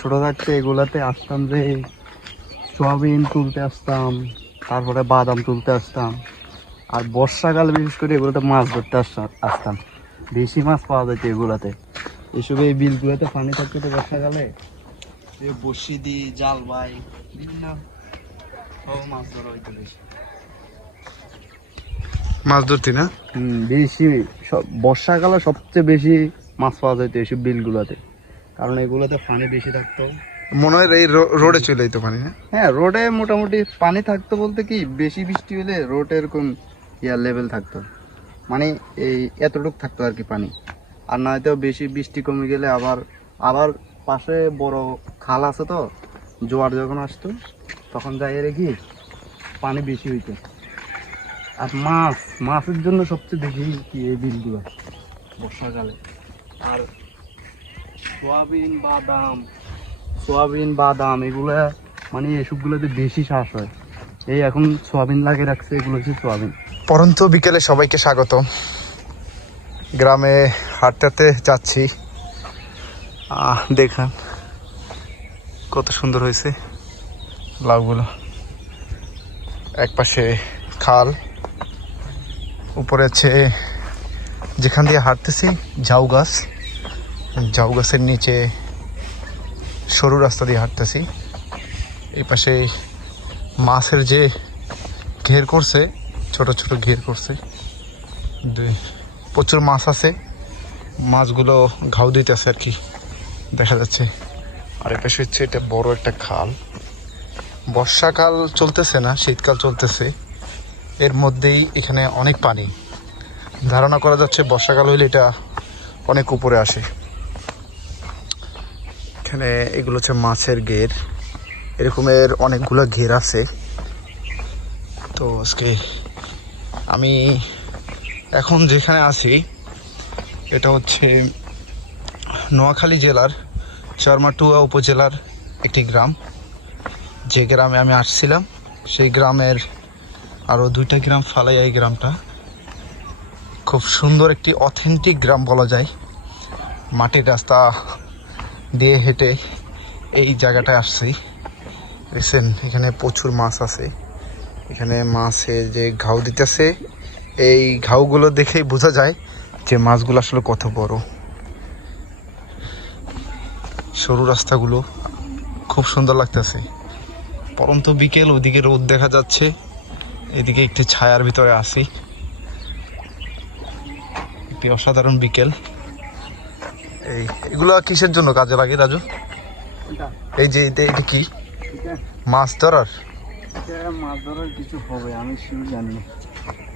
ছোট থাকতে এগুলাতে আসতাম যে সোয়াবিন তুলতে আসতাম, তারপরে বাদাম তুলতে আসতাম। আর বর্ষাকালে বিশেষ করে এগুলোতে মাছ ধরতে আসতাম। বেশি মাছ পাওয়া যেত এগুলাতে। এসব এই বিলগুলোতে পানি থাকতো তো বর্ষাকালে, বসি দিই, জাল বাই, বিভিন্ন মাছ ধরা হইতো বেশি। মাছ ধরতি না? বেশি বর্ষাকালে সবচেয়ে বেশি মাছ পাওয়া যেত এইসব বিলগুলোতে, কারণ এগুলোতে পানি বেশি থাকতো। মনে হয় এই রোডে চলে যেত পানি না? হ্যাঁ, রোডে মোটামুটি পানি থাকতো বলতে কি, বেশি বৃষ্টি হলে রোডে এরকম লেভেল থাকতো, মানে এই এতটুক থাকতো আর কি পানি। আর নয়তো বেশি বৃষ্টি কমে গেলে আবার আবার পাশে বড় খাল আছে, তো জোয়ার যখন আসতো তখন যাই রেখি পানি বেশি হইতো। আর মাছের জন্য সবচেয়ে বেশি কি এই বিলগুলো বর্ষাকালে। আর সোয়াবিন বাদাম এগুলা মানে এসবগুলোতে বেশি চাষ হয়। এই এখন সোয়াবিন লাগিয়ে রাখছে, এগুলো হচ্ছে সোয়াবিন। পরন্ত বিকেলে সবাইকে স্বাগত। গ্রামে হাঁটতে যাচ্ছি। দেখান কত সুন্দর হয়েছে লাউগুলো। এক পাশে খাল, উপরে আছে যেখান দিয়ে হাঁটতেছি ঝাউ গাছের নিচে সরু রাস্তা দিয়ে হাঁটতেছি। এই পাশে মাছের যে ঘের করছে, ছোট ছোট ঘের করছে, প্রচুর মাছ আছে। মাছগুলো ঘাউ দিতেছে আর কি, দেখা যাচ্ছে। আর এই পাশে হচ্ছে এটা বড় একটা খাল। বর্ষাকাল চলতেছে না, শীতকাল চলতেছে, এর মধ্যেই এখানে অনেক পানি। ধারণা করা যাচ্ছে বর্ষাকাল হইলে এটা অনেক উপরে আসে। এখানে এগুলো হচ্ছে মাছের ঘের, এরকমের অনেকগুলো ঘের আছে। তো আজকে আমি এখন যেখানে আছি এটা হচ্ছে নোয়াখালী জেলার চরমাটুয়া উপজেলার একটি গ্রাম। যে গ্রামে আমি আসছিলাম সেই গ্রামের আরও 2টা গ্রাম ফালাইয়া এই গ্রামটা। খুব সুন্দর একটি অথেন্টিক গ্রাম বলা যায়। মাটির রাস্তা দিয়ে হেঁটে এই জায়গাটায় আসছি। দেখছেন এখানে প্রচুর মাছ আছে। এখানে মাছের যে ঘাউ দিতেছে, এই ঘাউগুলো দেখেই বোঝা যায় যে মাছগুলো আসলে কত বড়। সরু রাস্তাগুলো খুব সুন্দর লাগতেছে। পরন্ত বিকেল, ওইদিকে রোদ দেখা যাচ্ছে, এদিকে একটি ছায়ার ভিতরে আসি। একটি অসাধারণ বিকেল। এগুলো কিসের জন্য কাজে লাগে রাজু? এই যে এটা কি মাছ ধরার? মাছ ধরার কিছু হবে, আমি শিওর জানি না।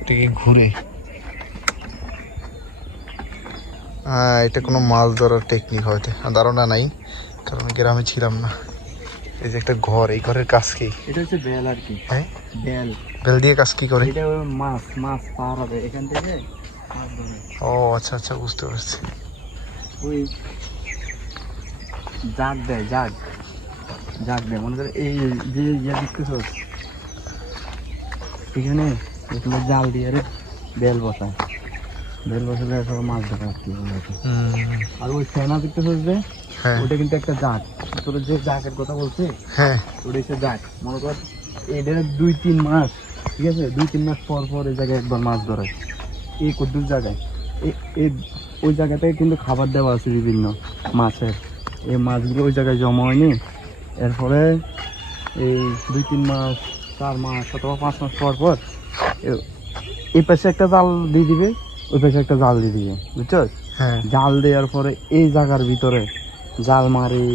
এটা কি ঘুরে? হ্যাঁ, এটা কোনো মাছ ধরার টেকনিক হয়তো, ধারণা নাই, কারণ গ্রামে ছিলাম না। এই যে একটা ঘর, এই ঘরের কাজ কি? এটা হচ্ছে বেল আর কি। হ্যাঁ, বেল দিয়ে কাজ কি করে? এটা মাছ পার হবে এখান থেকে। ও আচ্ছা আচ্ছা, বুঝতে পারছি। ওই জাগ দেয় মনে করে। এই যে দেখতেছ এখানে এগুলো জাল দিয়ে বেল বসালে মাছ ধরা আর কি। আর ওই ফেনা দেখতেছ যে, ওটা কিন্তু একটা জাগ। তোর যে জাগের কথা বলছে, হ্যাঁ, ওটা হচ্ছে জাগ। মনে কর এটা 2-3 মাস, ঠিক আছে, 2-3 মাস পর পর এই জায়গায় একবার মাছ ধরে। এই কদ্দুর জায়গায় ওই জায়গাটায় কিন্তু খাবার দেওয়া আছে বিভিন্ন মাছের। এই মাছগুলো ওই জায়গায় জমা হয়নি। এরপরে এই 2-3 মাস, 4 মাস অথবা 5 মাস পর পর এই পাশে একটা জাল দিয়ে দিবে, ওই পাশে একটা জাল দিয়ে দিবে, বুঝছো? জাল দেওয়ার পরে এই জায়গার ভিতরে জাল মারি,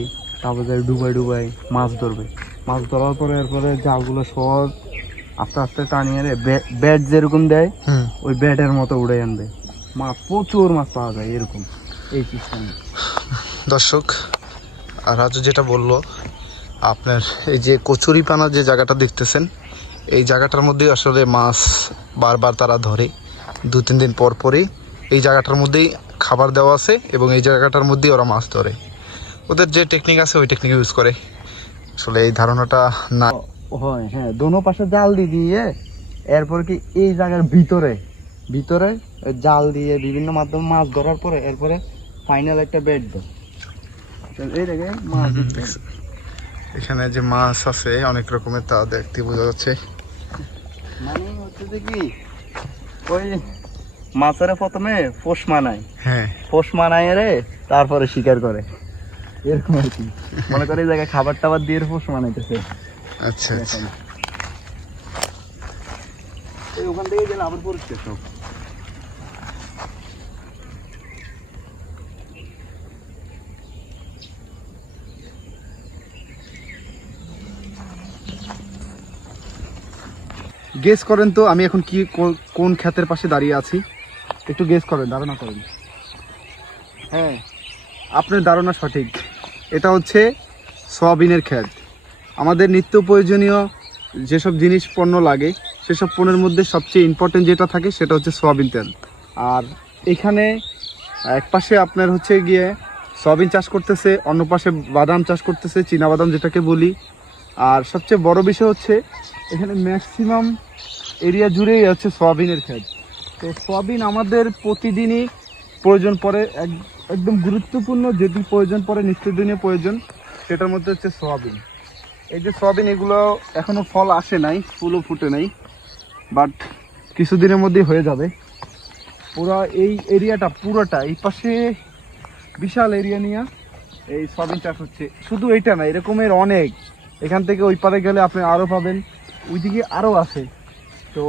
তারপরে ডুবাই মাছ ধরবে। মাছ ধরার পরে এরপরে জালগুলো সব আস্তে আস্তে টানিয়ে ব্যাট যেরকম দেয়, ওই ব্যাটের মতো উড়ে আনবে মাছ। প্রচুর মাছ পাওয়া যায় এরকম এই সিস্টেমে। দর্শক, আর রাজু যেটা বললো, আপনার এই যে কচুরিপানা যে জায়গাটা দেখতেছেন, এই জায়গাটার মধ্যে আসলে মাছ বারবার তারা ধরে। 2-3 দিন পর পরই এই জায়গাটার মধ্যেই খাবার দেওয়া আছে, এবং এই জায়গাটার মধ্যেই ওরা মাছ ধরে। ওদের যে টেকনিক আছে ওই টেকনিক ইউজ করে। আসলে এই ধারণাটা না হয়। হ্যাঁ, দোনো পাশে জাল দিয়ে এরপর কি এই জায়গার ভিতরে জাল দিয়ে বিভিন্ন মাধ্যমে মাছ ধরার পরে এরপরে ফাইনাল একটা বেড দেয়। এই দেখে মাছ দিচ্ছে। এখানে যে মাছ আছে অনেক রকমের, তা দেখতে বোঝা যাচ্ছে। মানে হচ্ছে যে কি ওই মাছের প্রথমে পোষ মানায়, হ্যাঁ, পোষ মানায় রে তারপরে শিকার করে, এরকম আর কি। মনে করে এই জায়গায় খাবার টাবার দিয়ে পোষ মানাইতেছে। আচ্ছা আচ্ছা। এখন এই ওখান থেকে গেলে আবার পরিষ্কার সব। গেস করেন তো আমি এখন কি কোন ক্ষেতের পাশে দাঁড়িয়ে আছি? একটু গেস করেন, ধারণা করেন। হ্যাঁ, আপনার ধারণা সঠিক। এটা হচ্ছে সয়াবিনের ক্ষেত। আমাদের নিত্য প্রয়োজনীয় যেসব জিনিস পণ্য লাগে সেসব পণ্যের মধ্যে সবচেয়ে ইম্পর্টেন্ট যেটা থাকে সেটা হচ্ছে সয়াবিন তেল। আর এখানে এক পাশে আপনার হচ্ছে গিয়ে সয়াবিন চাষ করতেছে, অন্য পাশে বাদাম চাষ করতেছে, চীনাবাদাম যেটাকে বলি। আর সবচেয়ে বড় বিষয় হচ্ছে এখানে ম্যাক্সিমাম এরিয়া জুড়েই হচ্ছে সয়াবিনের ক্ষেত। তো সয়াবিন আমাদের প্রতিদিনই প্রয়োজন পড়ে, একদম গুরুত্বপূর্ণ যেটি প্রয়োজন পড়ে, নিত্যদিনের প্রয়োজন, সেটার মধ্যে হচ্ছে সয়াবিন। এই যে সয়াবিন, এগুলো এখনও ফল আসে নাই, ফুলও ফুটে নাই, বাট কিছুদিনের মধ্যেই হয়ে যাবে। পুরো এই এরিয়াটা পুরোটা এই পাশে বিশাল এরিয়া নিয়ে এই সয়াবিন চাষ হচ্ছে। শুধু এইটা না, এরকমের অনেক। এখান থেকে ওই পারে গেলে আপনি আরও পাবেন, ওইদিকে আরও আছে। তো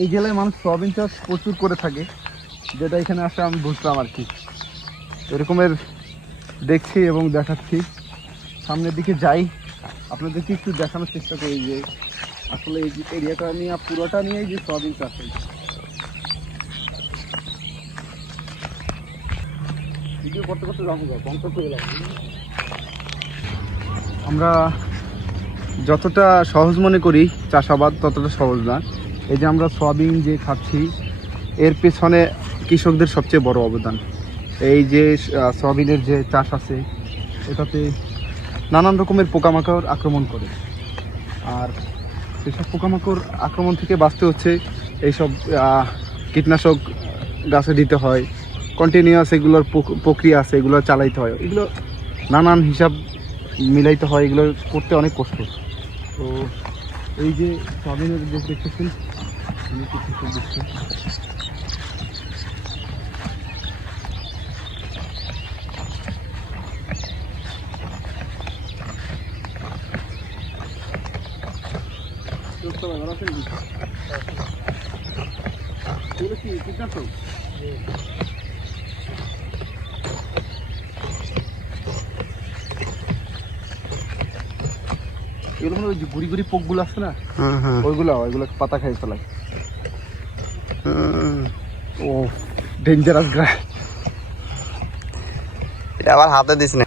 এই জেলায় মানুষ সয়াবিন চাষ প্রচুর করে থাকে, যেটা এখানে আসে আমি বুঝলাম আর কি। এরকমের দেখছি এবং দেখাচ্ছি। সামনের দিকে যাই, আপনাদেরকে একটু দেখানোর চেষ্টা করি যে আসলে এই এরিয়াটা নিয়ে পুরোটা নিয়েই যে সয়াবিন চাষ হয়। ভিডিও করতে করতে যাবো, বন্ধ করে যাবো। আমরা যতটা সহজ মনে করি চাষাবাদ ততটা সহজ না। এই যে আমরা সয়াবিন যে খাচ্ছি, এর পেছনে কৃষকদের সবচেয়ে বড় অবদান। এই যে সয়াবিনের যে চাষ আছে, এটাতে নানান রকমের পোকামাকড় আক্রমণ করে। আর সেসব পোকামাকড় আক্রমণ থেকে বাঁচতে হচ্ছে এইসব কীটনাশক গাছে দিতে হয়, কন্টিনিউয়াস এগুলোর প্রক্রিয়া আছে, এগুলো চালাইতে হয়, এগুলো নানান হিসাব মিলাইতে হয়, এগুলো করতে অনেক কষ্ট। তো এই যে সয়াবিনের যে দেখতেছেন, এগুলো কি কীটনাশক? এগুলো মানে ওই যে গুড়ি গুড়ি পোকগুলো আছে না, ওইগুলো পাতা খাই ফেলায়। ও ডেঞ্জারাস গ্রাস। এটা আবার হাতে দিস না।